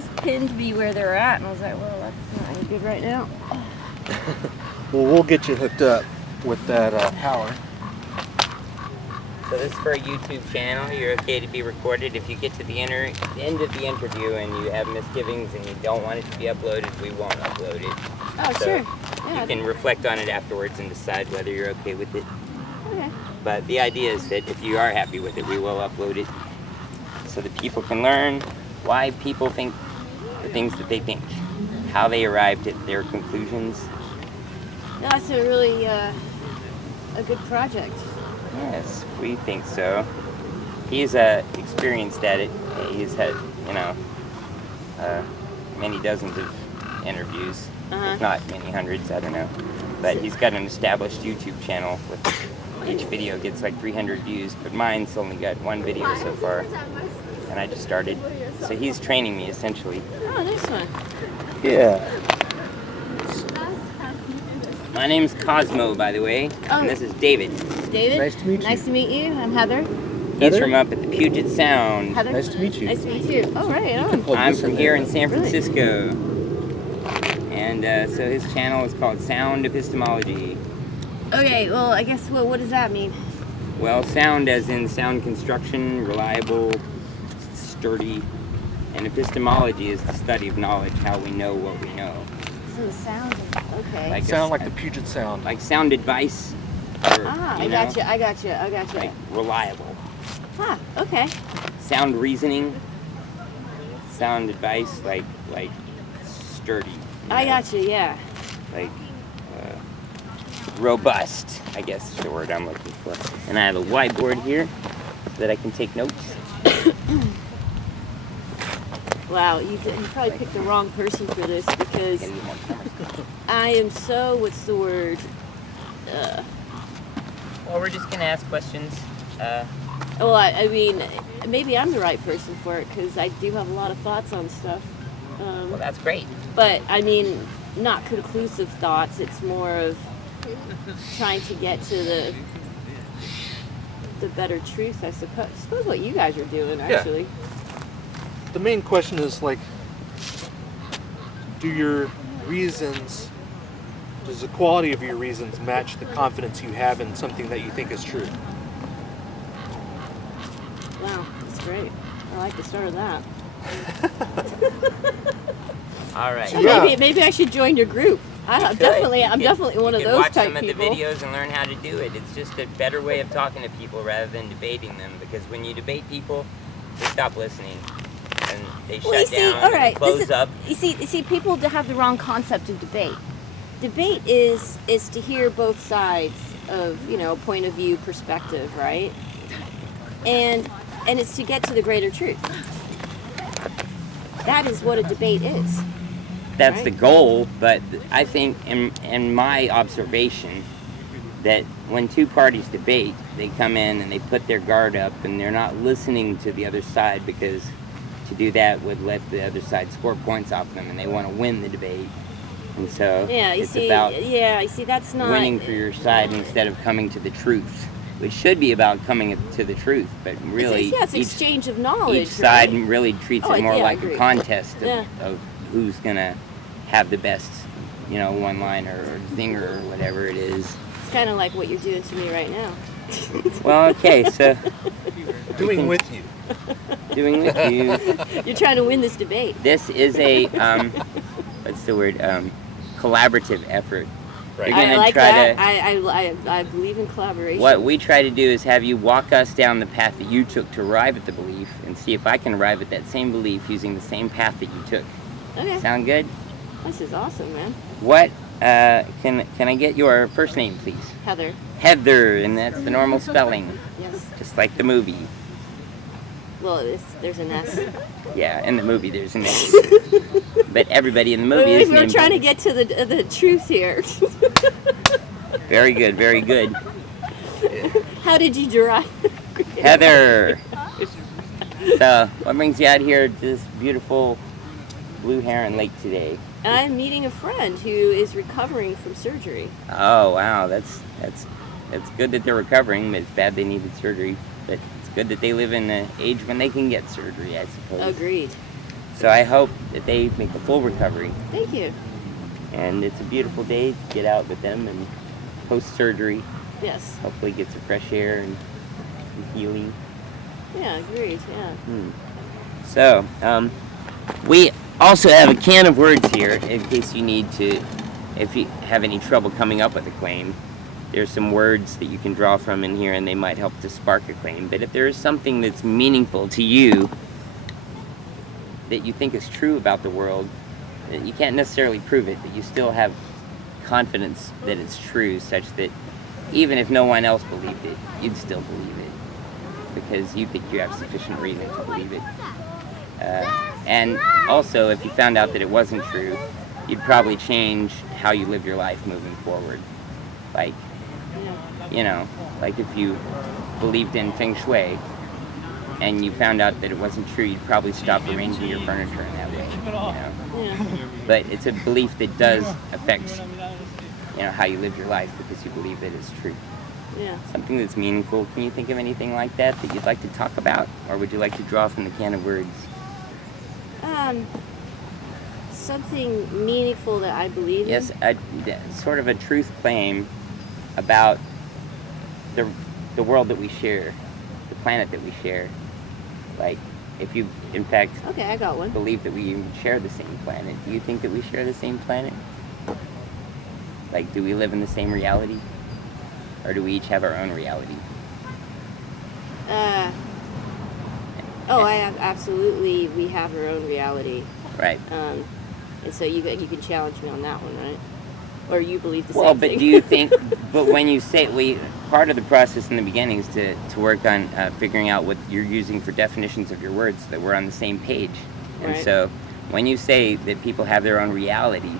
just pinned me where they're at, and I was like, well, that's not any good right now. Well, we'll get you hooked up with that power. So this is for a YouTube channel. You're okay to be recorded. If you get to the end of the interview and you have misgivings and you don't want it to be uploaded, we won't upload it. Oh, So sure. Yeah, you can reflect on it afterwards and decide whether you're okay with it. okay. But the idea is that if you are happy with it, we will upload it so that people can learn why people think the things that they think, how they arrived at their conclusions. No, that's a really a good project. Yes, we think so. He's experienced at it. He's had, many dozens of interviews, if not many hundreds, I don't know. But he's got an established YouTube channel with each video gets like 300 views, but mine's only got one video so far, and I just started. So he's training me essentially. Oh, nice one. Yeah. My name's Cosmo, by the way, Oh. and this is David. David? Nice to meet you. Nice to meet you. I'm Heather. He's Heather? from up at the Puget Sound. Heather? Nice to meet you. Nice to meet you. Oh, right on. Plug I'm this from in here there. in San Really? Francisco. And so his channel is called Sound Epistemology. Okay, well, I guess, what does that mean? Well, sound as in sound construction, reliable, sturdy. And epistemology is the study of knowledge, how we know what we know. So the sound, okay. Like Sound like the Puget Sound. Like sound advice. Or, I got you. Like reliable. Ah, okay. Sound reasoning. Sound advice, like sturdy. I got you, yeah. Like robust, I guess is the word I'm looking for. And I have a whiteboard here so that I can take notes. Wow, you probably picked the wrong person for this because I am so, what's the word? Well, we're just gonna ask questions. Well, I mean, maybe I'm the right person for it because I do have a lot of thoughts on stuff. Well, that's great. But, I mean, not conclusive thoughts. It's more of trying to get to the better truth, I suppose what you guys are doing, actually. The main question is like, does the quality of your reasons match the confidence you have in something that you think is true? Wow, that's great. I like the start of that. All right. So Yeah. maybe I should join your group. I'm definitely one of those watch type some of people. the videos and learn how to do it. It's just a better way of talking to people rather than debating them. Because when you debate people, they stop listening and they Well, you shut see, down. all And right, they close up. You see, people have the wrong concept of debate. Debate is to hear both sides of point of view, perspective, right? And it's to get to the greater truth. That is what a debate is. That's right. the goal, but I think in my observation that when two parties debate, they come in and they put their guard up and they're not listening to the other side because to do that would let the other side score points off them and they want to win the debate. And so it's about that's not winning for your side instead of coming to the truth, which should be about coming to the truth, but really it's exchange of knowledge. each side right? really treats Oh, it more yeah, I like agree. a contest Yeah. of who's gonna have the best, one-liner or zinger or whatever it is. It's kind of like what you're doing to me right now. Well, okay, so Doing with you. doing with you. You're trying to win this debate. This is a what's the word? Collaborative effort. Right. We're I gonna like try that. to. I believe in collaboration. What we try to do is have you walk us down the path that you took to arrive at the belief, and see if I can arrive at that same belief using the same path that you took. Okay. Sound good? This is awesome, man. What can I get your first name, please? Heather. Heather, and that's the normal spelling, Yes. just like the movie. Well, there's an S. Yeah, in the movie there's an S. But everybody in the movie is We're named trying to Heather. get to the truth here. Very good, very good. How did you derive? Heather! So, what brings you out here to this beautiful Blue Heron Lake today? I'm meeting a friend who is recovering from surgery. Oh, wow, that's good that they're recovering, but it's bad they needed surgery. But it's good that they live in the age when they can get surgery, I suppose. Agreed. So I hope that they make a full recovery. Thank you. And it's a beautiful day to get out with them and post-surgery. Yes. Hopefully get some fresh air and healing. Yeah, agreed. Yeah. So, we also have a can of words here in case you need to, if you have any trouble coming up with a claim. There's some words that you can draw from in here and they might help to spark a claim. But if there is something that's meaningful to you that you think is true about the world, you can't necessarily prove it, but you still have confidence that it's true, such that even if no one else believed it, you'd still believe it because you think you have sufficient reason to believe it. And also, if you found out that it wasn't true, you'd probably change how you live your life moving forward. Like, you know, like if you believed in feng shui and you found out that it wasn't true, you'd probably stop arranging your furniture in that way, you know? Yeah. But it's a belief that does affect, you know, how you live your life because you believe that it's true. Yeah. Something that's meaningful. Can you think of anything like that that you'd like to talk about? Or would you like to draw from the can of words? Something meaningful that I believe in. Yes, sort of a truth claim about the world that we share, the planet that we share. Like, if you, in fact, Okay, I got one. believe that we share the same planet, do you think that we share the same planet? Like, do we live in the same reality? Or do we each have our own reality? I have absolutely. We have our own reality, Right. and so you can challenge me on that one, right? Or you believe the Well, same but thing? do you think, but when you say, part of the process in the beginning is to work on figuring out what you're using for definitions of your words so that we're on the same page. And Right. so when you say that people have their own reality,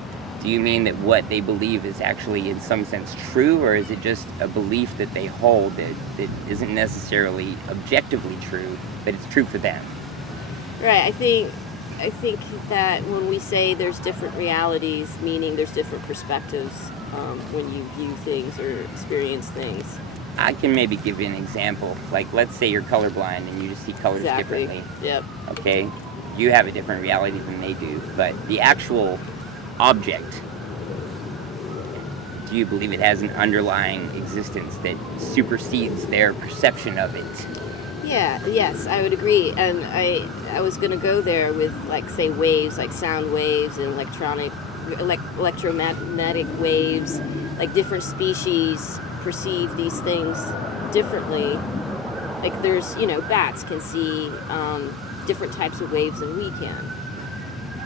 do you mean that what they believe is actually in some sense true, or is it just a belief that they hold that isn't necessarily objectively true, but it's true for them? Right. I think that when we say there's different realities, meaning there's different perspectives when you view things or experience things. I can maybe give you an example. Like, let's say you're colorblind and you just see colors Exactly. differently. Yep. Okay, you have a different reality than they do, but the actual object, do you believe it has an underlying existence that supersedes their perception of it? Yeah. Yes, I would agree. And I was gonna go there with, like, say, waves, like sound waves and electromagnetic waves. Like, different species perceive these things differently. Like, there's, bats can see different types of waves than we can.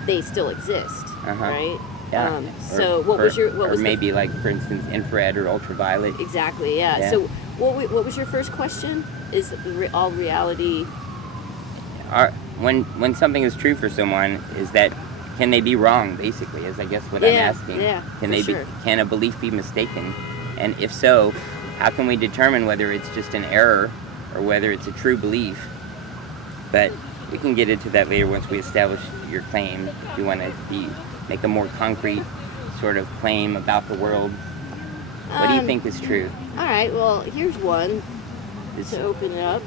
They still exist, right? Yeah. So what was maybe like, for instance, infrared or ultraviolet. Exactly, yeah. So what was your first question? Is all reality? When something is true for someone, is that, can they be wrong? Basically, is I guess what I'm asking. Yeah. Can a belief be mistaken? And if so, how can we determine whether it's just an error or whether it's a true belief? But we can get into that later once we establish your claim. If you want to make a more concrete sort of claim about the world, what do you think is true? All right. Well, here's one It's to open it up.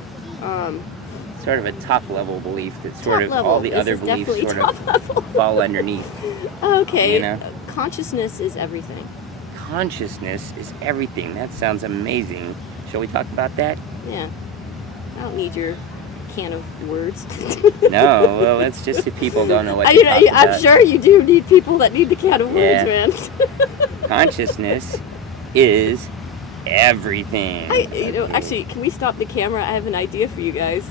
sort of a top level belief that sort of level. all the This other is beliefs definitely sort top of level. fall underneath. Okay. You know? Consciousness is everything. Consciousness is everything. That sounds amazing. Shall we talk about that? Yeah. I don't need your can of words. No, well, that's just if people don't know what to talk about. I'm sure you do need people that need the can of words, Yeah. man. Consciousness is everything. Actually, can we stop the camera? I have an idea for you guys.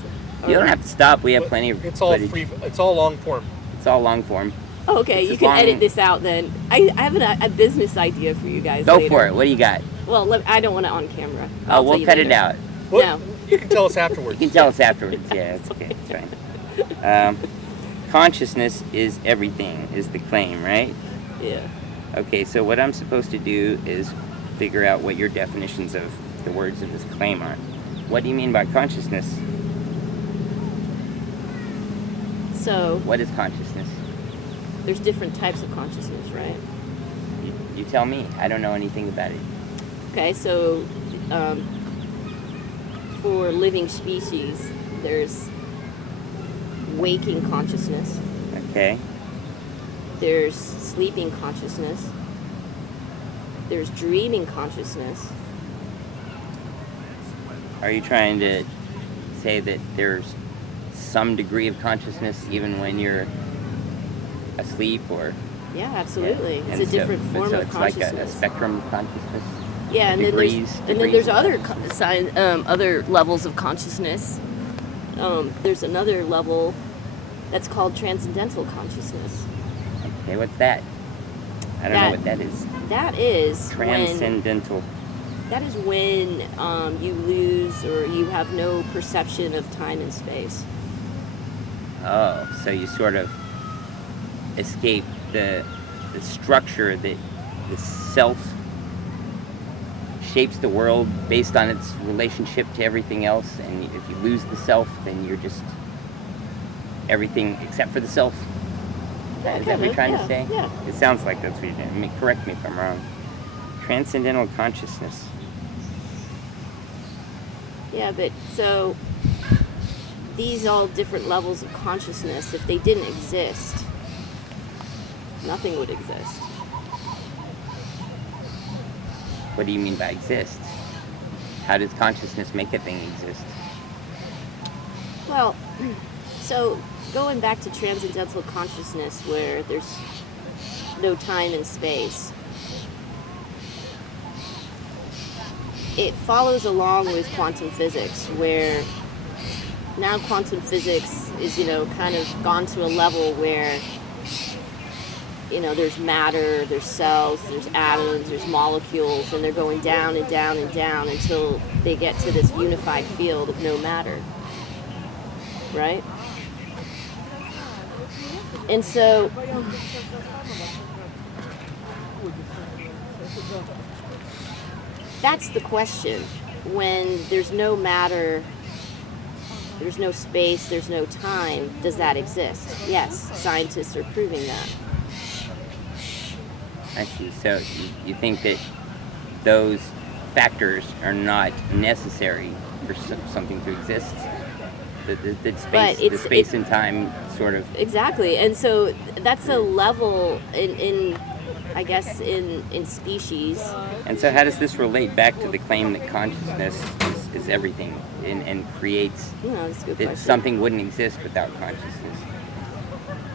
You don't have to stop. We have plenty of It's all footage. free. It's all long form. It's all long form. Oh, okay. It's You as can long- edit this out then. I have a business idea for you guys. Go later. for it. What do you got? Well, I don't want it on camera. Oh, I'll we'll tell you cut it later. out. What? No. You can tell us afterwards. You can tell us afterwards. Yeah, it's okay. It's fine. Consciousness is everything, is the claim, right? Yeah. Okay, so what I'm supposed to do is figure out what your definitions of the words of this claim are. What do you mean by consciousness? So What is consciousness? there's different types of consciousness, right? You tell me. I don't know anything about it. Okay, so for living species, there's waking consciousness, Okay. There's sleeping consciousness. There's dreaming consciousness. Are you trying to say that there's some degree of consciousness even when you're asleep, or? Yeah, absolutely. Yeah. It's a different so form of it's like consciousness. a spectrum of consciousness. Yeah, and Degrees then there's of other other levels of consciousness. There's another level that's called transcendental consciousness. Okay, what's that? I don't know what that is. That is Transcendental. That is when you lose or you have no perception of time and space. Oh, so you sort of escape the structure that the self shapes the world based on its relationship to everything else, and if you lose the self, then you're just everything except for the self. Is that what you're trying to say? Yeah. It sounds like that's what you're doing. I mean, correct me if I'm wrong. Transcendental consciousness. Yeah, but so these all different levels of consciousness, if they didn't exist, nothing would exist. What do you mean by exist? How does consciousness make a thing exist? Well, so going back to transcendental consciousness where there's no time and space, it follows along with quantum physics where now quantum physics is, kind of gone to a level where, there's matter, there's cells, there's atoms, there's molecules, and they're going down and down and down until they get to this unified field of no matter. Right? And so that's the question. When there's no matter, there's no space, there's no time, does that exist? Yes, scientists are proving that. I see. So you think that those factors are not necessary for something to exist? The space and time sort of... Exactly. And so that's a level in I guess, in species. And so how does this relate back to the claim that consciousness is everything and creates... That's a good that question. something wouldn't exist without consciousness?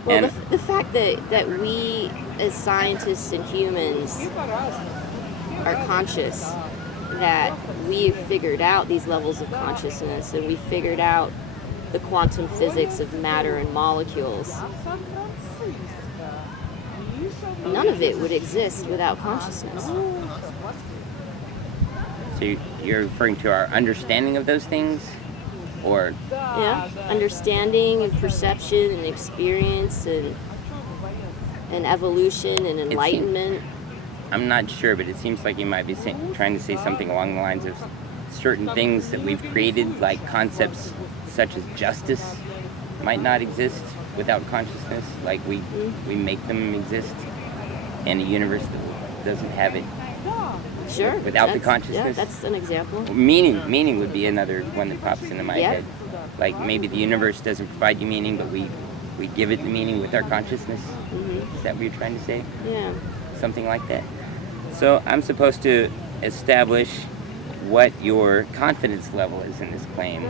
Well, the fact that we, as scientists and humans, are conscious, that we've figured out these levels of consciousness, and we've figured out the quantum physics of matter and molecules, none of it would exist without consciousness. So you're referring to our understanding of those things? Or... Yeah, understanding and perception and experience and evolution and enlightenment. I'm not sure, but it seems like you might be trying to say something along the lines of certain things that we've created, like concepts such as justice, might not exist without consciousness. Like we make them exist in a universe that doesn't have it. Sure. Without the consciousness. Yeah, that's an example. Meaning would be another one that pops into my Yeah. head. Like maybe the universe doesn't provide you meaning, but we give it the meaning with our consciousness. Mm-hmm. Is that what you're trying to say? Yeah. Something like that. So I'm supposed to establish what your confidence level is in this claim.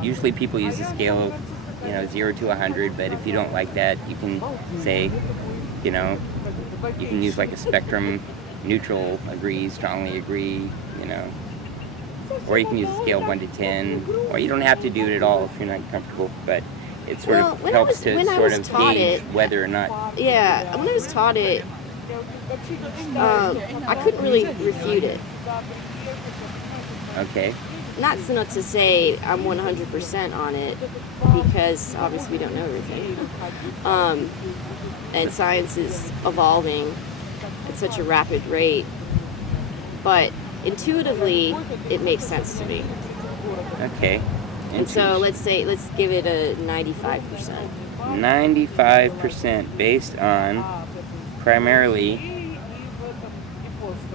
Usually people use a scale of 0 to 100, but if you don't like that, you can say, you can use like a spectrum. Neutral, agree, strongly agree, or you can use a scale of 1 to 10, or you don't have to do it at all if you're not comfortable, but it sort of helps to sort of gauge whether or not. Yeah, when I was taught it, I couldn't really refute it. Okay. Not to say I'm 100% on it, because obviously we don't know everything. And science is evolving at such a rapid rate, but intuitively it makes sense to me. Okay. And so let's give it a 95%. 95% based on primarily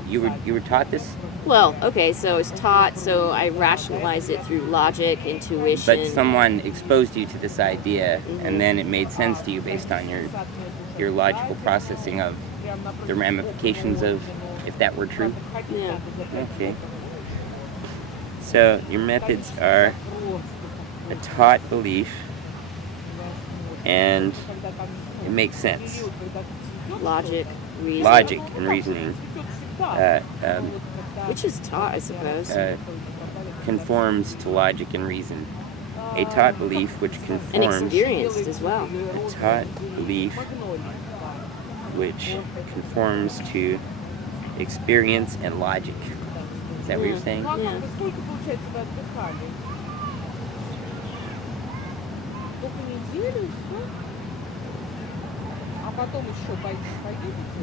you were taught this Well, okay, so it's taught, so I rationalize it through logic, intuition. But someone exposed you to this idea, and then it made sense to you based on your logical processing of the ramifications of if that were true. Yeah. Okay. So your methods are a taught belief, and it makes sense. Logic, reason. Logic and reasoning Which is taught, I suppose. conforms to logic and reason. A taught belief which And conforms. experienced as well. A taught belief which conforms to experience and logic. Is that what you're saying? Yeah.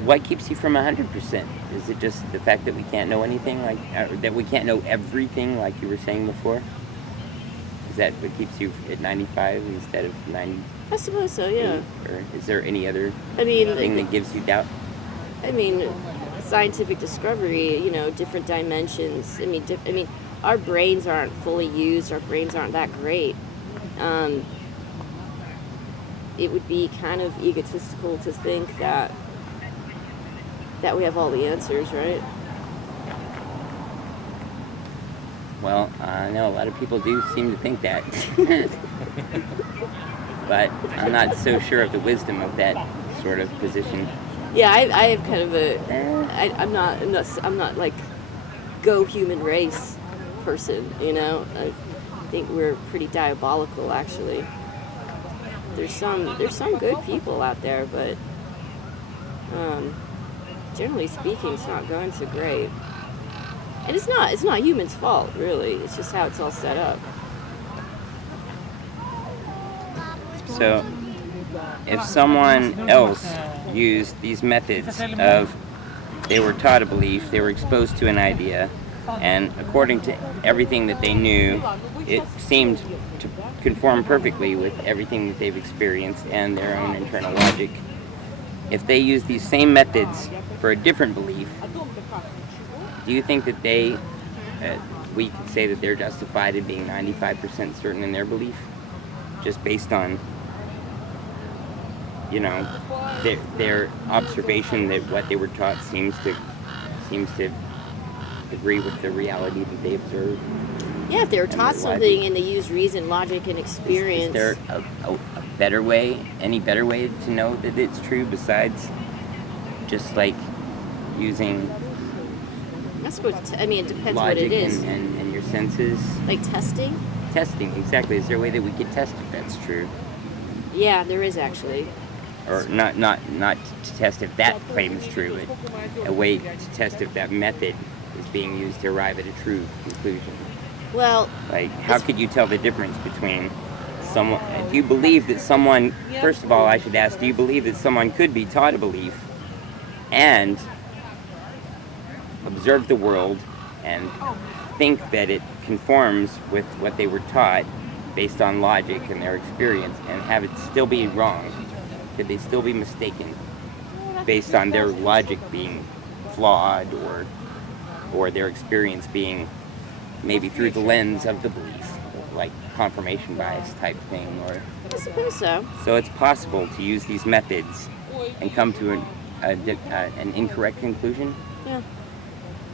What keeps you from 100%? Is it just the fact that we can't know anything, like that we can't know everything, like you were saying before? Is that what keeps you at 95 instead of 90? I suppose so, yeah. Or is there any other I mean, thing that gives you doubt? Scientific discovery, different dimensions. I mean, our brains aren't fully used. Our brains aren't that great. It would be kind of egotistical to think that we have all the answers, right? Well, I know a lot of people do seem to think that. But I'm not so sure of the wisdom of that sort of position. Yeah, I have kind of I'm not like go human race person, I think we're pretty diabolical, actually. There's some good people out there, but generally speaking, it's not going so great. And it's not humans' fault, really. It's just how it's all set up. So, if someone else used these methods of they were taught a belief, they were exposed to an idea, and according to everything that they knew, it seemed to conform perfectly with everything that they've experienced and their own internal logic. If they use these same methods for a different belief, do you think that we could say that they're justified in being 95% certain in their belief, just based on, their observation that what they were taught seems to agree with the reality that they observe? Yeah, if they were taught something and they use reason, logic, and experience. Is there a better way, any better way to know that it's true besides just like using I suppose, it depends what logic it is. and your senses? Like testing? Testing, exactly. Is there a way that we could test if that's true? Yeah, there is actually. Or not to test if that claim is true, but a way to test if that method is being used to arrive at a true conclusion. Well, Like, how could you tell the difference between someone? Do you believe that someone? First of all, I should ask: do you believe that someone could be taught a belief and observe the world and think that it conforms with what they were taught based on logic and their experience, and have it still be wrong? Could they still be mistaken based on their logic being flawed, or their experience being maybe through the lens of the belief, like confirmation bias type thing? Or I suppose so. so it's possible to use these methods and come to an incorrect conclusion? Yeah.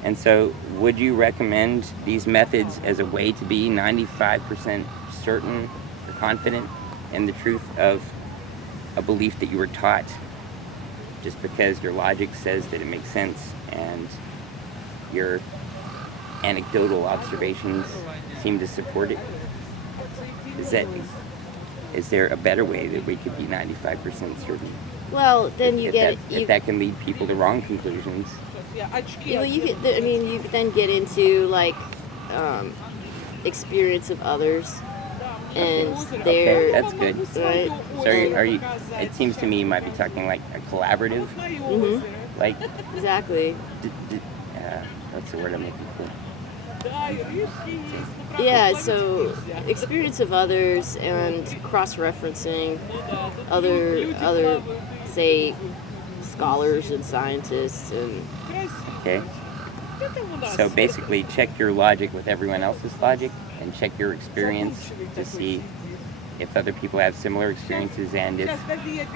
And so would you recommend these methods as a way to be 95% certain or confident in the truth of a belief that you were taught, just because your logic says that it makes sense and your anecdotal observations seem to support it? Is there a better way that we could be 95% certain? Well, then If that can lead people to wrong conclusions. you could then get into like experience of others and Okay, that's good. right. So are you? It seems to me you might be talking like a collaborative, Mhm. like Exactly. what's the word I'm looking for? Yeah, so experience of others and cross-referencing other say scholars and scientists and Okay. So basically, check your logic with everyone else's logic, and check your experience to see if other people have similar experiences, and if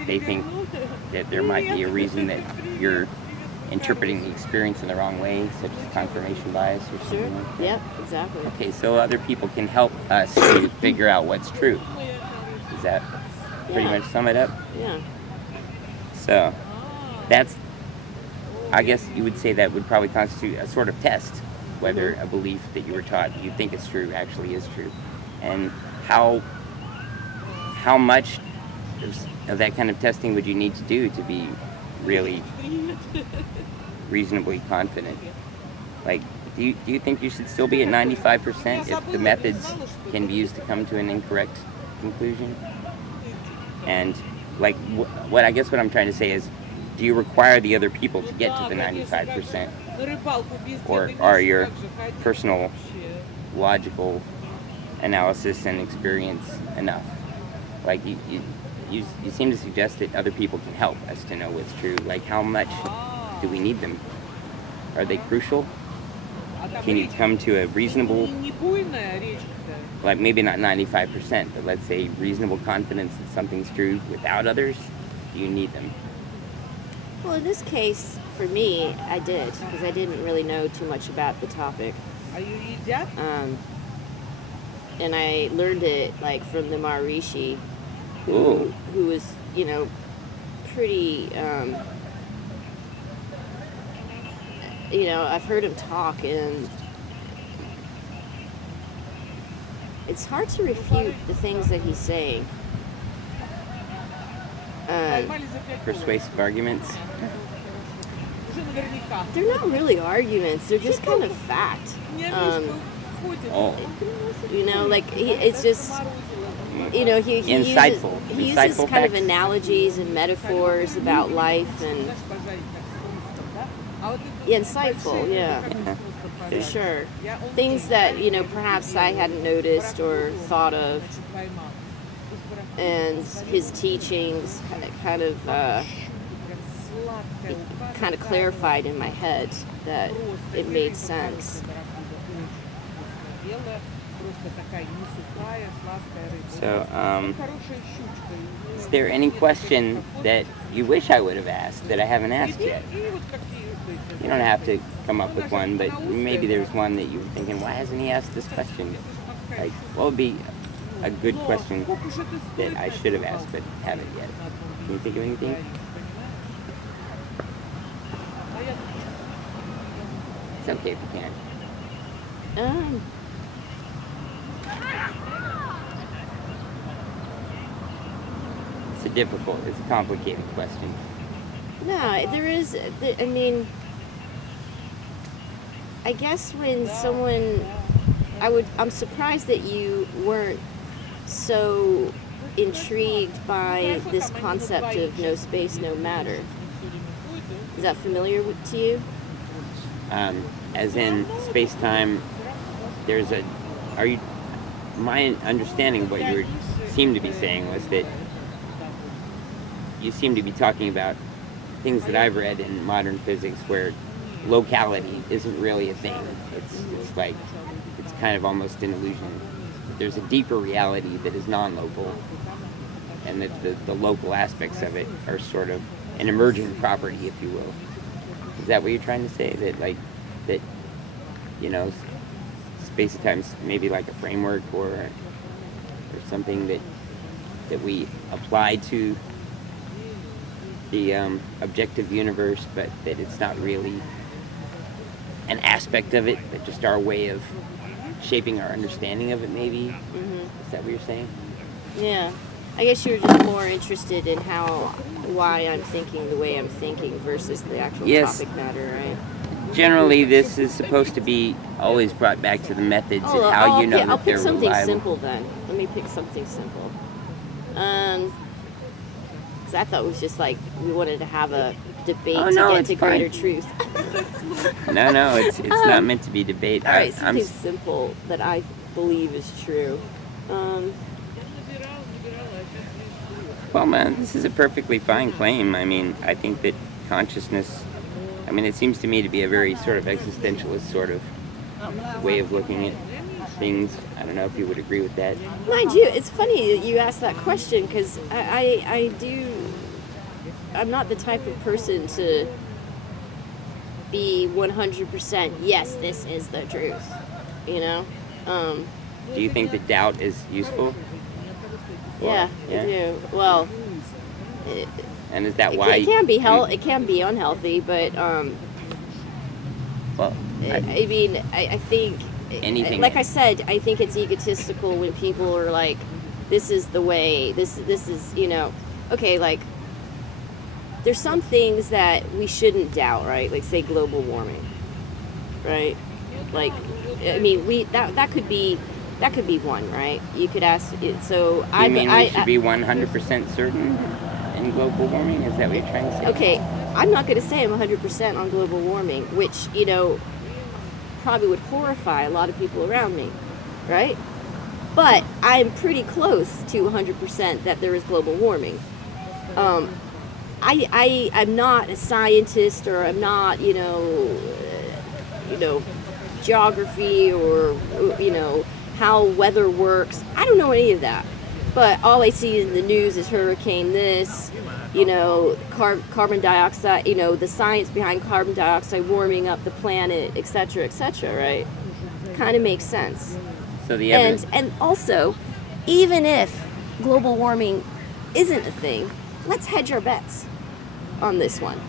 they think that there might be a reason that you're interpreting the experience in the wrong way, such as confirmation bias or something Sure. like that. Yep. Exactly. Okay, so other people can help us to figure out what's true. Does that pretty Yeah. much sum it up? Yeah. So that's, I guess you would say that would probably constitute a sort of test, whether a belief that you were taught you think is true actually is true, and how much of that kind of testing would you need to do to be really reasonably confident? Like, do you think you should still be at 95% if the methods can be used to come to an incorrect conclusion? And like, what I guess what I'm trying to say is, do you require the other people to get to the 95%, or are your personal logical analysis and experience enough? Like, you seem to suggest that other people can help us to know what's true. Like, how much do we need them? Are they crucial? Can you come to a reasonable, like maybe not 95%, but let's say reasonable confidence that something's true without others? Do you need them? Well, in this case, for me, I did, because I didn't really know too much about the topic. And I learned it like from the Maharishi, who was, you know, pretty, you know, I've heard him talk, and it's hard to refute the things that he's saying. Persuasive arguments? They're not really arguments, they're just kind of fact. You know, like, it's just, you know, he Insightful. uses Insightful kind of facts. analogies and metaphors about life, and insightful, yeah, for sure. Things that, you know, perhaps I hadn't noticed or thought of, and his teachings kind of clarified in my head that it made sense. So, is there any question that you wish I would have asked that I haven't asked yet? You don't have to come up with one, but maybe there's one that you were thinking, why hasn't he asked this question? Like, what would be a good question that I should have asked but haven't yet? Can you think of anything? It's okay if you can't. It's a complicated question. No, there is, I mean, I guess when someone, I'm surprised that you weren't so intrigued by this concept of no space, no matter. Is that familiar to you? As in space-time, my understanding of what you seemed to be saying was that you seem to be talking about things that I've read in modern physics where locality isn't really a thing. It's like, it's kind of almost an illusion. There's a deeper reality that is non-local, and that the local aspects of it are sort of an emergent property, if you will. Is that what you're trying to say? That you know, space-time's maybe like a framework or something that we apply to the objective universe, but that it's not really an aspect of it, but just our way of shaping our understanding of it, maybe? Is that what you're saying? Yeah. I guess you're just more interested in why I'm thinking the way I'm thinking versus the actual topic matter, right? Generally, this is supposed to be always brought back to the methods and how you know that I'll they're pick something reliable. simple then. Let me pick something simple. Because I thought it was just like we wanted to have a debate to get to greater truth. No, it's not meant to be debate. All right, something simple that I believe is true. Well, man, this is a perfectly fine claim. I mean, I think that consciousness, I mean, it seems to me to be a very sort of existentialist sort of way of looking at things. I don't know if you would agree with that. Mind you, it's funny that you asked that question because I'm not the type of person to be 100% yes, this is the truth, you know? Do you think that doubt is useful? Yeah, Yeah. I do. Well, And is that it why? can be it can be unhealthy, but Well, I mean, I think, Anything- like I said, I think it's egotistical when people are like, this is the way, this is, you know, okay, like, there's some things that we shouldn't doubt, right? Like, say, global warming, right? Like, I mean, that could be one, right? You could ask, so you mean we should be 100% certain in global warming? Is that what you're trying to say? okay, I'm not going to say I'm 100% on global warming, which, you know, probably would horrify a lot of people around me, right? But I'm pretty close to 100% that there is global warming. I'm not a scientist, or I'm not, you know, geography, or, you know, how weather works. I don't know any of that. But all I see in the news is hurricane this, you know, carbon dioxide, you know, the science behind carbon dioxide warming up the planet, et cetera, right? Kind of makes sense. So the evidence. And also, even if global warming isn't a thing, let's hedge our bets on this one,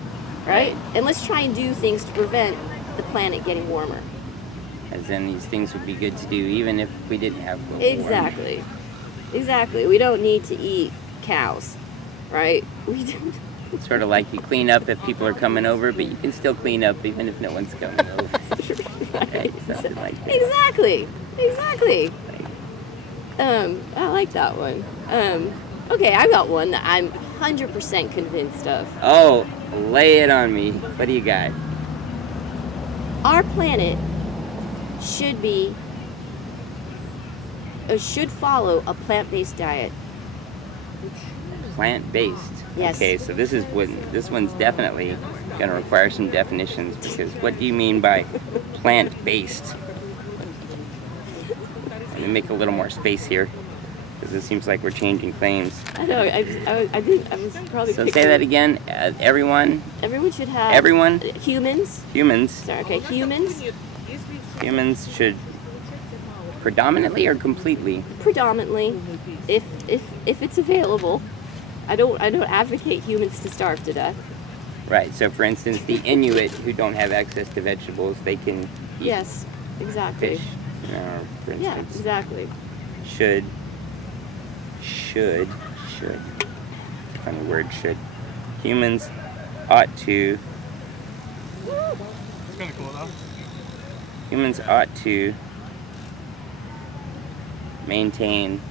right? And let's try and do things to prevent the planet getting warmer. As in, these things would be good to do even if we didn't have global warming. Exactly. We don't need to eat cows, right? We don't. It's sort of like you clean up if people are coming over, but you can still clean up even if no one's coming over. Right? Something like that. Exactly. I like that one. Okay, I've got one that I'm 100% convinced of. Oh, lay it on me. What do you got? Our planet should follow a plant-based diet. Plant-based. Yes. Okay, so this one's definitely going to require some definitions, because what do you mean by plant-based? Let me make a little more space here, because it seems like we're changing claims. I know. I was probably. So say that again. Everyone Everyone should have. Everyone? Humans. Humans Humans should predominantly or completely. predominantly, if it's available. I don't advocate humans to starve to death. Right. So for instance, the Inuit who don't have access to vegetables, they can eat Yes, exactly. fish. You know, for Yeah, instance, exactly. should. Funny word, should. Humans ought to. It's kind of cool though. Humans ought to maintain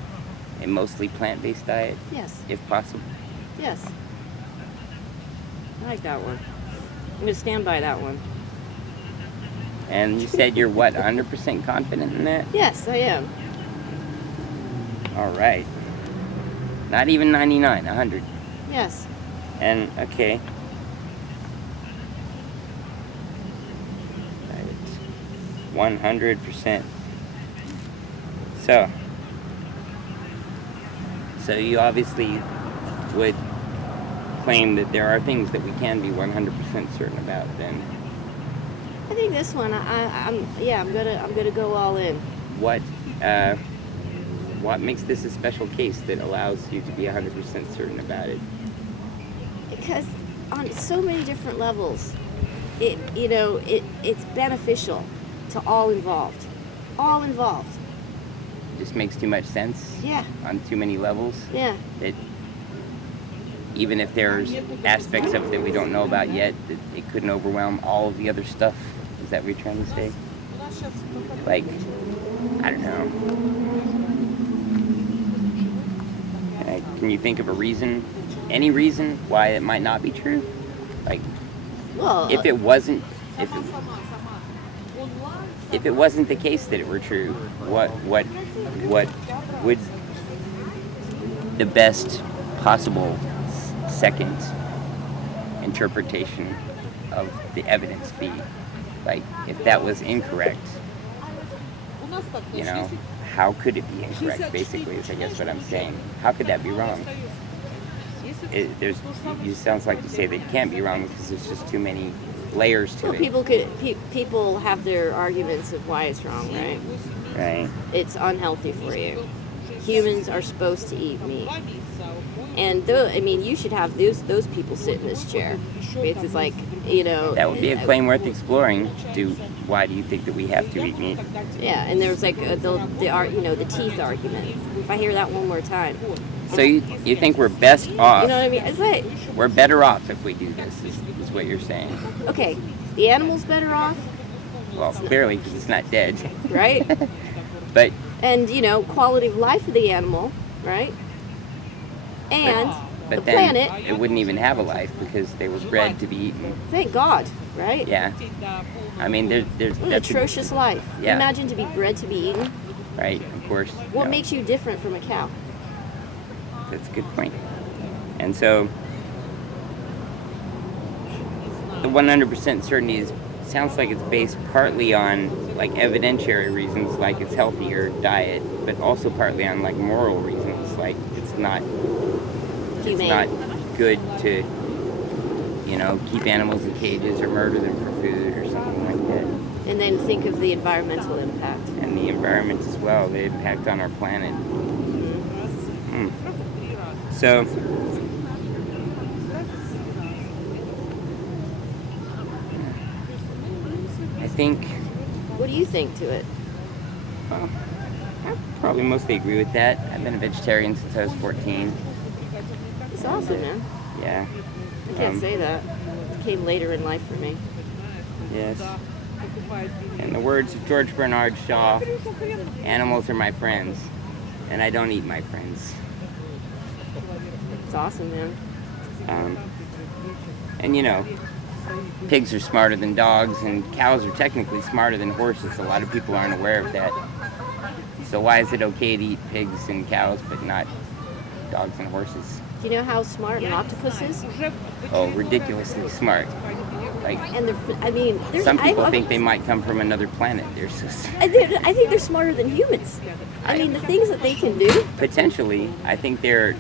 a mostly plant-based diet, Yes, if possible. yes. I like that one. I'm gonna stand by that one. And you said you're what, 100% confident in that? Yes, I am. All right. Not even 99, 100. Yes. And okay. 100%. So you obviously would claim that there are things that we can be 100% certain about then. I think this one. I'm gonna go all in. What makes this a special case that allows you to be 100% certain about it? Because on so many different levels, it's beneficial to all involved. All involved. It just makes too much sense Yeah. on too many levels. Yeah. That even if there's aspects of it that we don't know about yet, that it couldn't overwhelm all of the other stuff. Is that what you're trying to say? Like, I don't know. Can you think of a reason, any reason why it might not be true? Like, Well, if it wasn't the case that it were true, what would the best possible second interpretation of the evidence be? Like, if that was incorrect, you know, how could it be incorrect? Basically, is I guess what I'm saying. How could that be wrong? You sounds like you say that it can't be wrong because there's just too many layers to Well, it. people have their arguments of why it's wrong, right? Right. It's unhealthy for you. Humans are supposed to eat meat, and you should have those people sit in this chair because it's like, That would be a claim worth exploring. Why do you think that we have to eat meat? Yeah, and there's like the teeth argument. If I hear that one more time. So you think we're best off? You know what I mean? It's like, we're better off if we do this. Is what you're saying? Okay, the animal's better off, Well, clearly because it's not dead. right? But And quality of life of the animal, right? And but the then planet. it wouldn't even have a life because they were bred to be eaten. Thank God, right? Yeah. I mean, there's What an atrocious life. Yeah. Imagine to be bred to be eaten. right, of course. What no, makes you different from a cow? That's a good point. And so the 100% certainty sounds like it's based partly on like evidentiary reasons, like it's healthier diet, but also partly on like moral reasons, like it's not good to keep animals in cages or murder them for food or something like that. And then think of the environmental impact. And the environment as well, the impact on our planet. So I think, What do you think to it? well, I probably mostly agree with that. I've been a vegetarian since I was 14. It's awesome, man. Yeah. I can't say that. It came later in life for me. Yes. In the words of George Bernard Shaw, animals are my friends, and I don't eat my friends. It's awesome, man. And pigs are smarter than dogs, and cows are technically smarter than horses. A lot of people aren't aware of that. So why is it okay to eat pigs and cows, but not dogs and horses? Do you know how smart an octopus is? Oh, ridiculously smart. Like, And some people think they might come from another planet. They're so I think they're smarter than humans. I mean, the things that they can do. potentially, I think they're,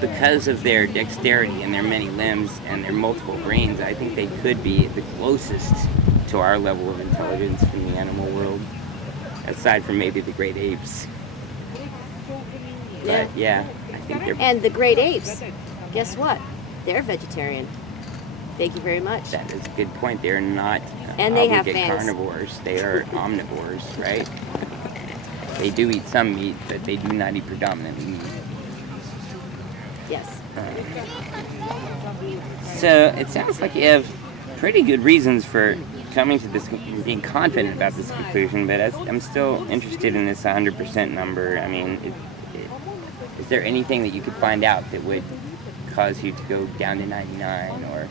because of their dexterity and their many limbs and their multiple brains, I think they could be the closest to our level of intelligence in the animal world, aside from maybe the great apes. Yeah. But yeah, I think they're. And the great apes, guess what? They're vegetarian. Thank you very much. That is a good point. They're not And they have obligate fangs. carnivores. They are omnivores, right? They do eat some meat, but they do not eat predominantly meat. Yes. So it sounds like you have pretty good reasons for coming to this, being confident about this conclusion, but I'm still interested in this 100% number. I mean, is there anything that you could find out that would cause you to go down to 99 or?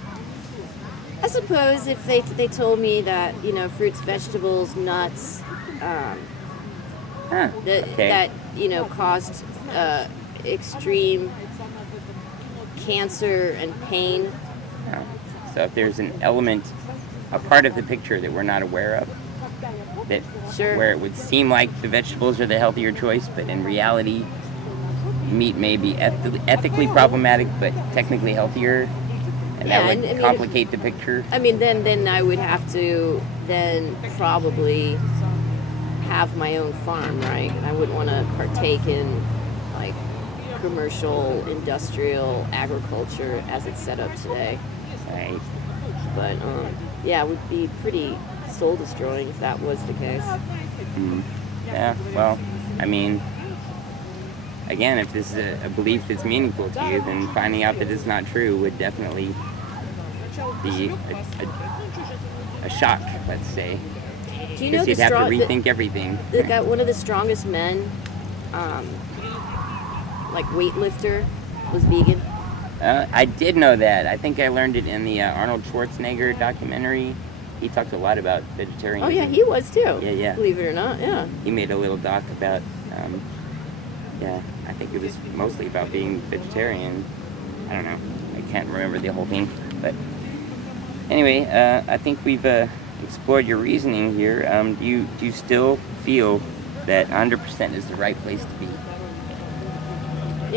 I suppose if they told me that fruits, vegetables, nuts, that caused extreme cancer and pain. No. So if there's an element, a part of the picture that we're not aware of, that Sure. where it would seem like the vegetables are the healthier choice, but in reality, meat may be ethically problematic, but technically healthier, and Yeah, that would and, complicate the picture. I mean, then I would have to then probably have my own farm, right? I wouldn't want to partake in like commercial, industrial agriculture as it's set up today. Right. But yeah, it would be pretty soul destroying if that was the case. Yeah. Well, I mean, again, if this is a belief that's meaningful to you, then finding out that it's not true would definitely be a shock, let's say. Do you know Because you'd the have to strong? rethink everything. The guy, one of the strongest men, like weightlifter, was vegan. I did know that. I think I learned it in the Arnold Schwarzenegger documentary. He talked a lot about vegetarianism. Oh yeah, he was too. Yeah. Believe it or not, yeah. He made a little doc about, I think it was mostly about being vegetarian. I don't know. I can't remember the whole thing. But anyway, I think we've explored your reasoning here. Do you still feel that 100% is the right place to be?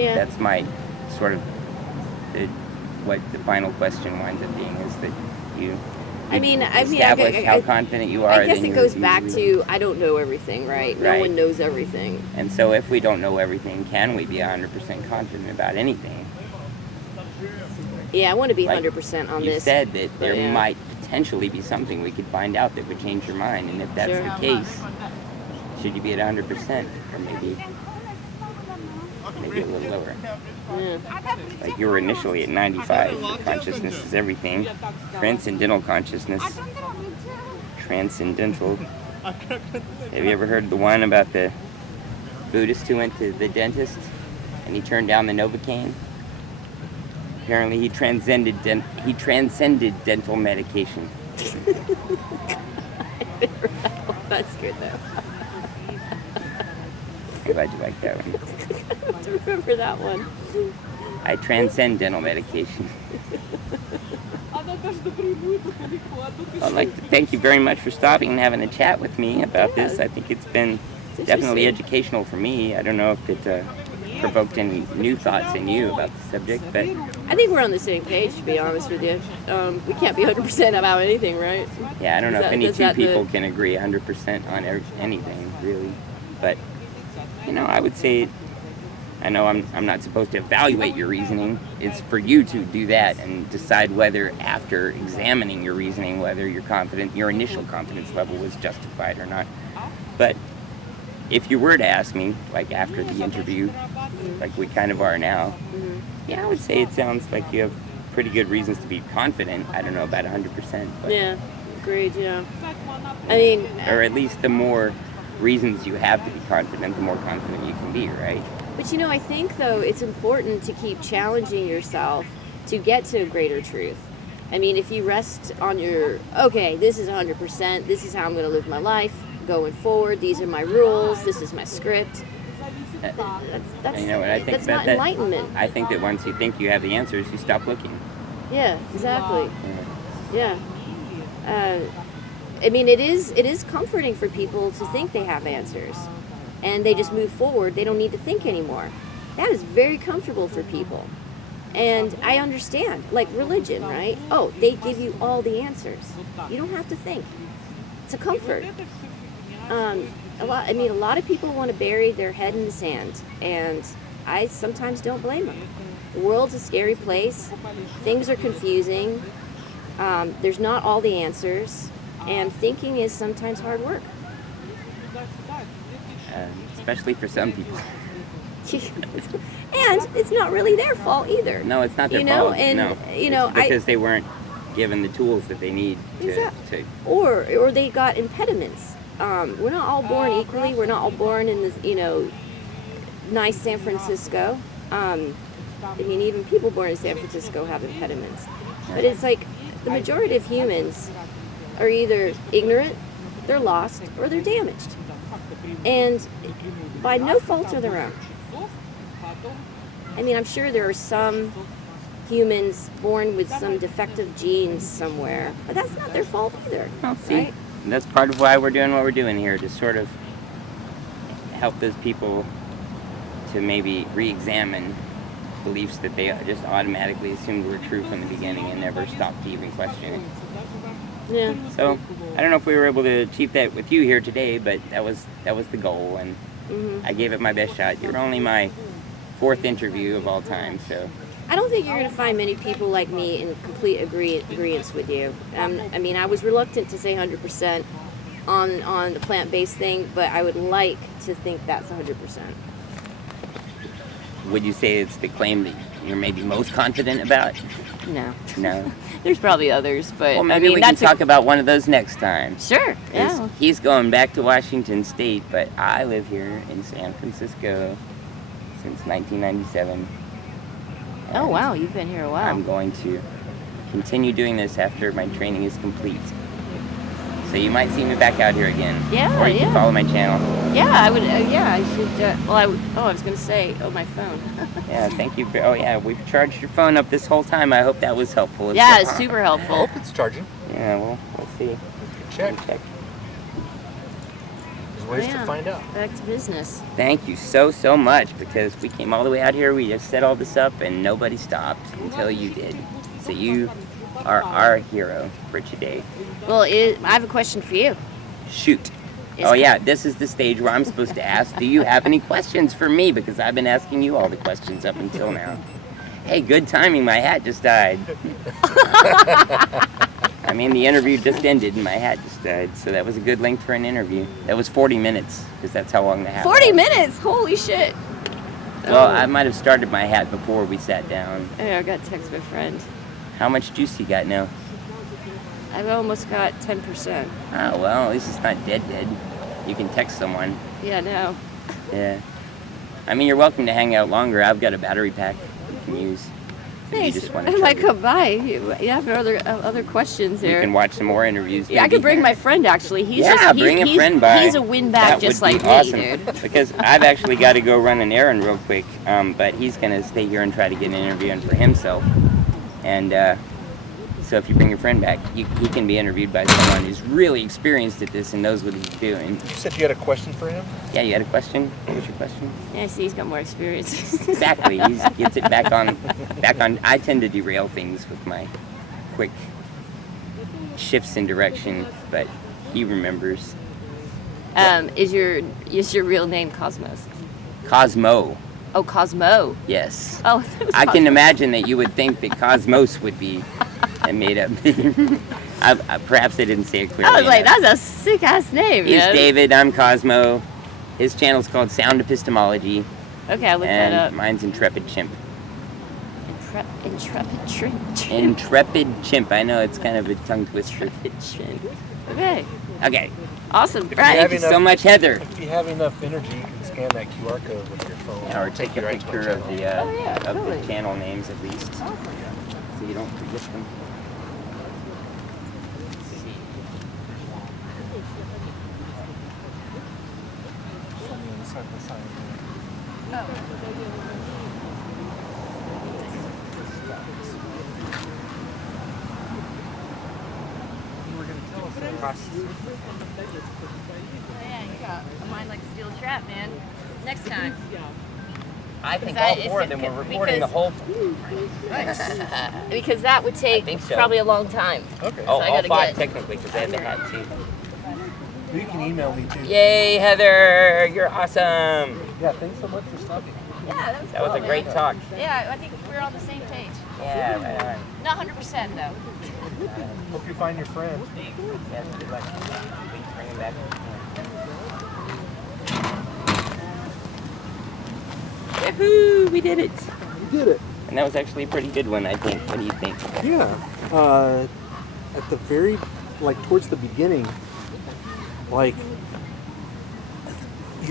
Yeah. That's my sort of what the final question winds up being, is that you establish how confident you are. I guess then it goes you're back to I don't know everything, right? No Right. one knows everything. And so if we don't know everything, can we be 100% confident about anything? Yeah, I want to be Like, 100% on You this. said that there yeah. might potentially be something we could find out that would change your mind, and if that's Sure. the case, should you be at 100%, or maybe a little lower? Yeah. Like you were initially at 95. Consciousness is everything. Transcendental consciousness. Transcendental. Have you ever heard the one about the Buddhist who went to the dentist and he turned down the Novocaine? Apparently he transcended dental medication. That's good though. I'm glad you like that one. I have to remember that one. I transcend dental medication. I'd like to thank you very much for stopping and having a chat with me about this. I think it's been definitely educational for me. I don't know if it provoked any new thoughts in you about the subject, but I think we're on the same page, to be honest with you. We can't be 100% about anything, right? yeah, I don't know if any Is two that people can agree 100% on anything, really. But, I would say, I know I'm not supposed to evaluate your reasoning. It's for you to do that and decide whether, after examining your reasoning, whether your initial confidence level was justified or not. But if you were to ask me, like after the interview, like we kind of are now, I would say it sounds like you have pretty good reasons to be confident. I don't know about 100%. But, Yeah, agreed, yeah. I mean... Or at least the more reasons you have to be confident, the more confident you can be, right? But I think, though, it's important to keep challenging yourself to get to a greater truth. I mean, if you rest on okay, this is 100%, this is how I'm going to live my life going forward, these are my rules, this is my script, that's not enlightenment. I think that once you think you have the answers, you stop looking. Yeah, exactly. Yeah. I mean, it is comforting for people to think they have answers. And they just move forward. They don't need to think anymore. That is very comfortable for people. And I understand, like religion, right? Oh, they give you all the answers. You don't have to think. It's a comfort. A lot of people want to bury their head in the sand, and I sometimes don't blame them. The world's a scary place. Things are confusing. There's not all the answers, and thinking is sometimes hard work. Especially for some people. And it's not really their fault either. No, it's not their fault. And no. It's because they weren't given the tools that they need to or they got impediments. We're not all born equally. We're not all born in this, nice San Francisco. Even people born in San Francisco have impediments. But it's like the majority of humans are either ignorant, they're lost, or they're damaged. And by no fault of their own. I'm sure there are some humans born with some defective genes somewhere, but that's not their fault either. Well, see, right? That's part of why we're doing what we're doing here, to sort of help those people to maybe re-examine beliefs that they just automatically assumed were true from the beginning and never stopped to even question it. Yeah. So I don't know if we were able to achieve that with you here today, but that was the goal, and I gave it my best shot. You're only my 4th interview of all time, so. I don't think you're going to find many people like me in complete agreement with you. I was reluctant to say 100% on the plant-based thing, but I would like to think that's 100%. Would you say it's the claim that you're maybe most confident about? No. There's probably others, but well, maybe we can talk about one of those next time. Sure. Yeah. He's going back to Washington State, but I live here in San Francisco since 1997. Oh wow, you've been here a while. I'm going to continue doing this after my training is complete. So you might see me back out here again. Yeah, Or you can yeah. follow my channel. Yeah, I would. Yeah, I should. I was gonna say, my phone. Yeah, thank you. Oh yeah, we've charged your phone up this whole time. I hope that was helpful. Yeah, it's super I helpful. hope it's charging. Yeah, well, we'll see. Check. Check. There's ways Yeah. to find out. Back to business. Thank you so much, because we came all the way out here. We just set all this up, and nobody stopped until you did. So you are our hero for today. Well, I have a question for you. Shoot. Is- Oh yeah, this is the stage where I'm supposed to ask, do you have any questions for me? Because I've been asking you all the questions up until now. Hey, good timing, my hat just died. I mean, the interview just ended and my hat just died, so that was a good length for an interview. That was 40 minutes, because that's how long the hat 40 was. minutes. Holy shit. Well, Oh. I might have started my hat before we sat down. I got to text my friend. How much juice you got now? I've almost got 10%. Oh, well, at least it's not dead. You can text someone. Yeah, no. Yeah. I mean, you're welcome to hang out longer. I've got a battery pack you can use. If you Thanks. just want I to might come by. You have other questions You here. can watch some more interviews. Yeah, I maybe. could bring my friend actually. Bring a friend by. He's a windbag That just would like be me, awesome. dude. Because I've actually got to go run an errand real quick, but he's going to stay here and try to get an interview in for himself. And so if you bring your friend back, he can be interviewed by someone who's really experienced at this and knows what he's doing. You said you had a question for him? Yeah, you had a question? What's your question? Yeah, I see he's got more experience. Exactly. He gets it back on. I tend to derail things with my quick shifts in direction, but he remembers. Is your real name Cosmos? Cosmo. Oh, Cosmo. Yes. Oh, that was I can Cosmo. imagine that you would think that Cosmos would be a made-up name. Perhaps I didn't say it clearly I was like, enough. that's a sick ass name. He's man. David. I'm Cosmo. His channel's called Sound Epistemology, Okay, I'll look that and up. mine's Intrepid Chimp. Intrepid Chimp. Intrepid Chimp. I know it's kind of a tongue twister. Okay, Okay. awesome. you Right. have Thank you so much, Heather. If you have enough energy, you can scan that QR code with your phone. Yeah, or take a you right to my picture of channel. the Oh, yeah, totally. channel names at least, so you don't forget them. Yeah, you got a mind like a steel trap, man. Next time. I think Because all I- four of it's- them were recording the whole. Because that would take think so. probably a long time. Okay. Oh, I all gotta five get- technically, because I had the hat too. You can email me too. Yay, Heather! You're awesome. Yeah, thanks so much for stopping. Yeah, That was a great talk. Yeah, I think we're on the same page. Yeah, right on. Not 100% though. Hope you find your friend. Yes, good luck. Please bring him back. Yahoo! We did it. You did it. And that was actually a pretty good one, I think. What do you think? Yeah. At the very, towards the beginning, you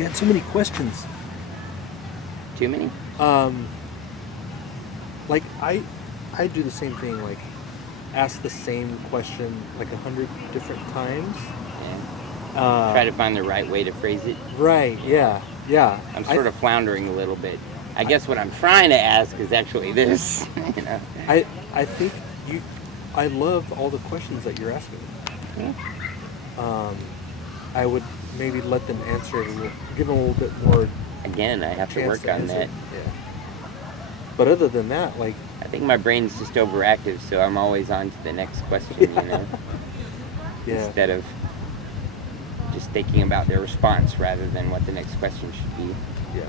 had so many questions. Too many? I do the same thing, ask the same question 100 different times. Yeah. Try to find the right way to phrase it. Right, yeah. I'm sort of floundering a little bit. I guess what I'm trying to ask is actually this. You know. I think I love all the questions that you're asking. I would maybe let them answer it give them a little bit more Again, I have to chance work to on answer. that. Yeah. But other than that, I think my brain's just overactive, so I'm always on to the next question, you know, yeah. instead of just thinking about their response rather than what the next question should be. Yeah.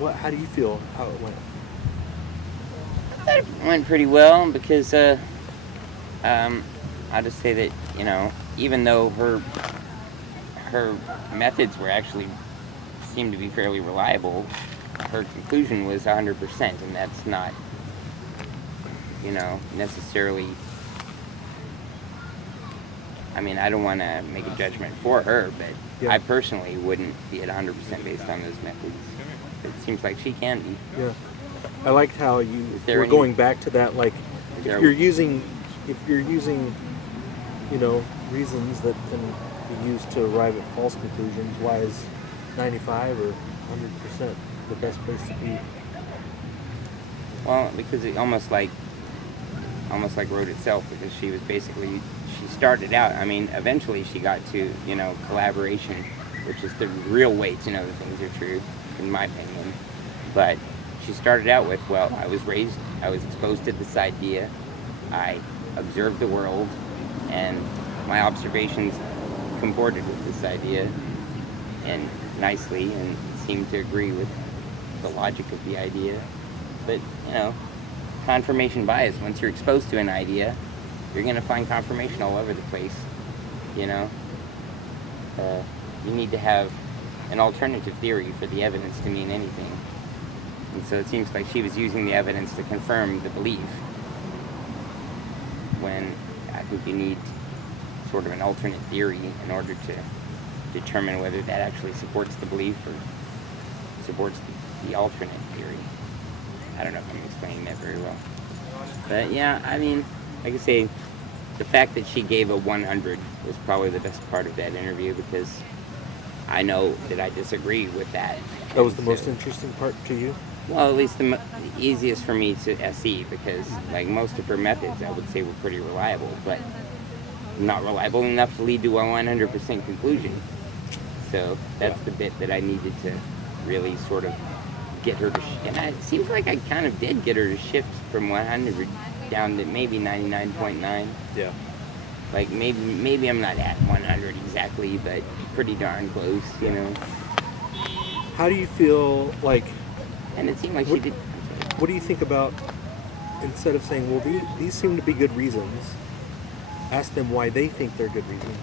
Well, how do you feel how it went? I thought it went pretty well because I'll just say that, you know, even though her methods were actually seemed to be fairly reliable, her conclusion was 100%, and that's not, you know, necessarily. I mean, I don't want to make a judgment for her, but Yeah. I personally wouldn't be at 100% based on those methods. It seems like she can be. Yeah. I liked how you there were any- going back to that, there- if you're using, you know, reasons that can be used to arrive at false conclusions. Why is 95 or 100% the best place to be? Well, because it almost like wrote itself, because she was basically, she started out, I mean, eventually she got to, collaboration, which is the real way to know that things are true, in my opinion. But she started out with, well, I was exposed to this idea, I observed the world, and my observations comported with this idea, and nicely, and seemed to agree with the logic of the idea. But, confirmation bias, once you're exposed to an idea, you're going to find confirmation all over the place, You need to have an alternative theory for the evidence to mean anything. And so it seems like she was using the evidence to confirm the belief, when I think you need sort of an alternate theory in order to determine whether that actually supports the belief or supports the alternate theory. I don't know if I'm explaining that very well. But yeah, I mean, like I say, the fact that she gave a 100 was probably the best part of that interview, because I know that I disagree with that. That was the most interesting part to you? Well, at least the easiest for me to SE, because like most of her methods I would say were pretty reliable, but not reliable enough to lead to a 100% conclusion. So that's the bit that I needed to really sort of get her to, and it seems like I kind of did get her to shift from 100 down to maybe 99.9. Yeah. Like maybe I'm not at 100 exactly, but pretty darn close, How do you feel like? And it seemed like she did. What do you think about, instead of saying, well, these seem to be good reasons, ask them why they think they're good reasons?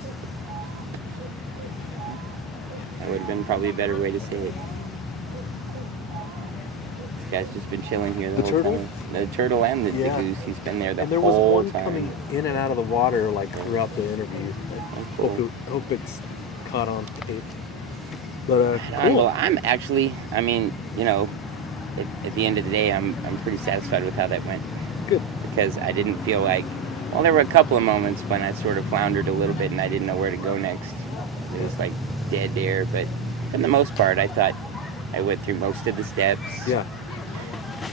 That would have been probably a better way to say it. This guy's just been chilling here the whole turtle? time. The turtle and the goose. He's been there the And there was whole one time. coming in and out of the water like throughout the interview. Cool. Hope it's caught on tape. But cool. Well, I'm actually, at the end of the day, I'm pretty satisfied with how that went. Good. Because I didn't feel like, well, there were a couple of moments when I sort of floundered a little bit and I didn't know where to go next. It was like dead air, but for the most part, I thought I went through most of the steps. Yeah.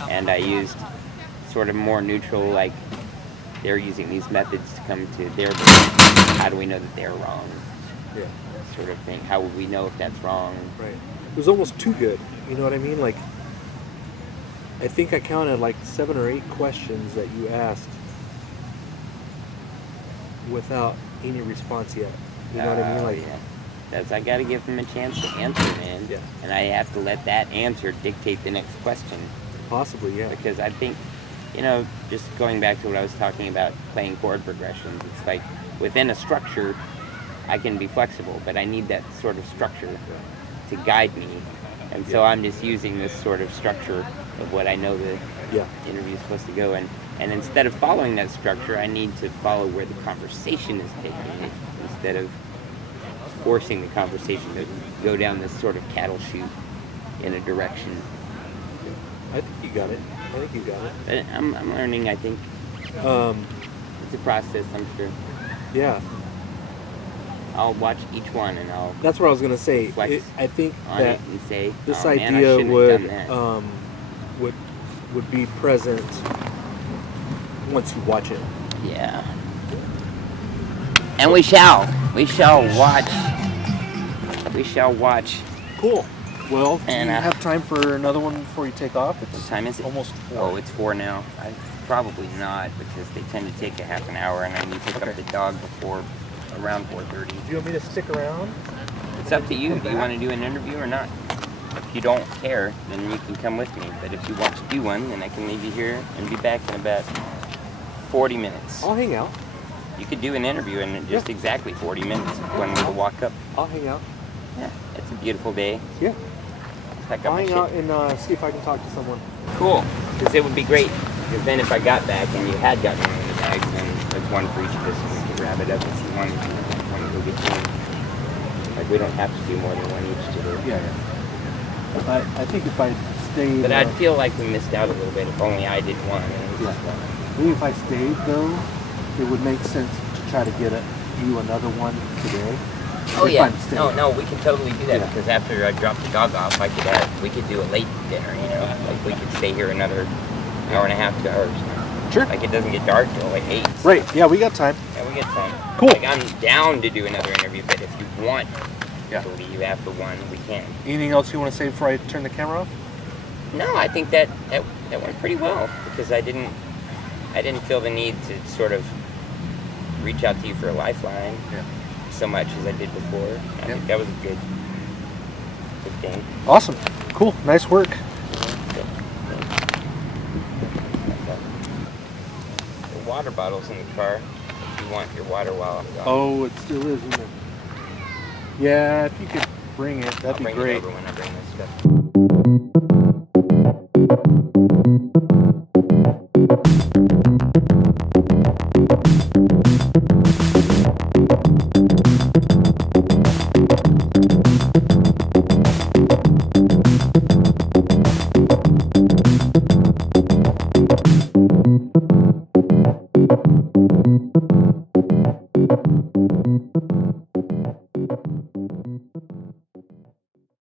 And I used sort of more neutral, like, they're using these methods to come to their belief. How do we know that they're wrong? Yeah. Sort of thing. How would we know if that's wrong? Right. It was almost too good. You know what I mean? Like, I think I counted like 7 or 8 questions that you asked without any response yet. You know what I mean? Like, yeah. I got to give them a chance to answer, man. Yeah. And I have to let that answer dictate the next question. Possibly, yeah. Because I think, just going back to what I was talking about, playing chord progressions, it's like within a structure, I can be flexible, but I need that sort of structure to guide me. And so I'm just using this sort of structure of what I know the interview is supposed to go. And instead of following that structure, I need to follow where the conversation is taking me, instead of forcing the conversation to go down this sort of cattle chute in a direction. I think you got it. But I'm learning, I think. It's a process, I'm sure. Yeah. I'll watch each one and I'll That's what I was gonna say. flex I think on that it and say, this oh, man, I idea shouldn't have done that. would be present once you watch it. Yeah. And we shall watch. Cool. Well, do And, you have time for another one before you take off? It's What time is it? almost 4. Oh, it's 4 now. Probably not, because they tend to take a half an hour, and I need to pick up the dog before around 4:30. Do you want me to stick around? It's up to you. Do you want to do an interview or not? If you don't care, then you can come with me. But if you want to do one, then I can leave you here and be back in about 40 minutes. I'll hang out. You could do an interview in just exactly 40 minutes when we walk up. I'll hang out. Yeah, it's a beautiful day. Yeah. Pack I'll up my hang shit. out and see if I can talk to someone. Cool, because it would be great. Because then if I got back and you had gotten one in the bag, then there's one for each of us, and we can wrap it up if you want to go get one. Like, we don't have to do more than one each to do. Yeah. I think if I stayed... But I'd feel like we missed out a little bit if only I did one and it was just one. I think if I stayed, though, it would make sense to try to get you another one today. Oh You're yeah. fine, stay. No, we can totally do that Yeah. because after I drop the dog off, we could do a late dinner. You know, like we could stay here another hour and a half, 2 hours. Sure. Like it doesn't get dark till like 8. Right. Yeah, we got time. Yeah, we get time. Cool. Like I'm down to do another interview, but if you want Yeah. to leave after 1, we can. Anything else you want to say before I turn the camera off? No, I think that went pretty well because I didn't feel the need to sort of reach out to you for a lifeline Yeah. so much as I did before. I think that was a good thing. Awesome. Cool. Nice work. The water bottle's in the car if you want your water while I'm gone. Oh, it still is, isn't it? Yeah, if you could bring it, that'd I'll be bring great. it over when I bring this stuff.